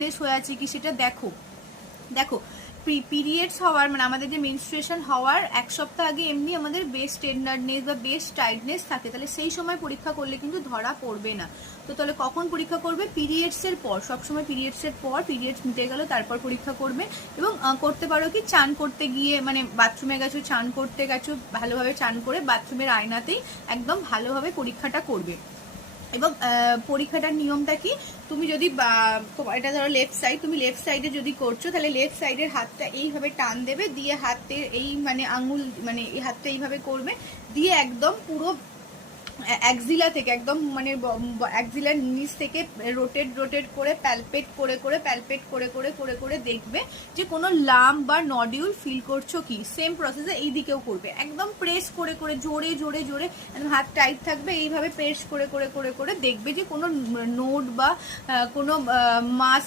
হয়ে আছে কি সেটা দেখো। দেখো পিরিয়ডস হওয়ার মানে আমাদের যে মেনস্ট্রুয়েশন হওয়ার 1 সপ্তাহ আগে এমনি আমাদের বেস্ট টেন্ডারনেস বা বেস্ট টাইটনেস থাকে, তাহলে সেই সময় পরীক্ষা করলে কিন্তু ধরা পড়বে না। তো তাহলে কখন পরীক্ষা করবে? পিরিয়ডসের পর, সবসময় পিরিয়ডসের পর, পিরিয়ডস মিটে গেল তারপর পরীক্ষা করবে। এবং করতে পারো কি, চান করতে গিয়ে মানে বাথরুমে গেছো, চান করতে গেছো, ভালোভাবে চান করে বাথরুমের আয়নাতেই একদম ভালোভাবে পরীক্ষাটা করবে। এবং পরীক্ষাটার নিয়মটা কি, তুমি যদি এটা ধরো লেফট সাইড, তুমি লেফট সাইডে যদি করছো তাহলে লেফট সাইডের হাতটা এইভাবে টান দেবে, দিয়ে হাতের এই মানে আঙুল মানে এই হাতটা এইভাবে করবে, দিয়ে একদম পুরো অ্যাক্সিলা থেকে একদম মানে অ্যাক্সিলার নিচ থেকে রোটেট করে প্যালপেট করে দেখবে যে কোনো লাম্প বা নডিউল ফিল করছো কি। সেম প্রসেসে এই দিকেও করবে, একদম প্রেস করে জোরে হাত টাইট থাকবে, এইভাবে প্রেস করে দেখবে যে কোনো নোড বা কোনো মাস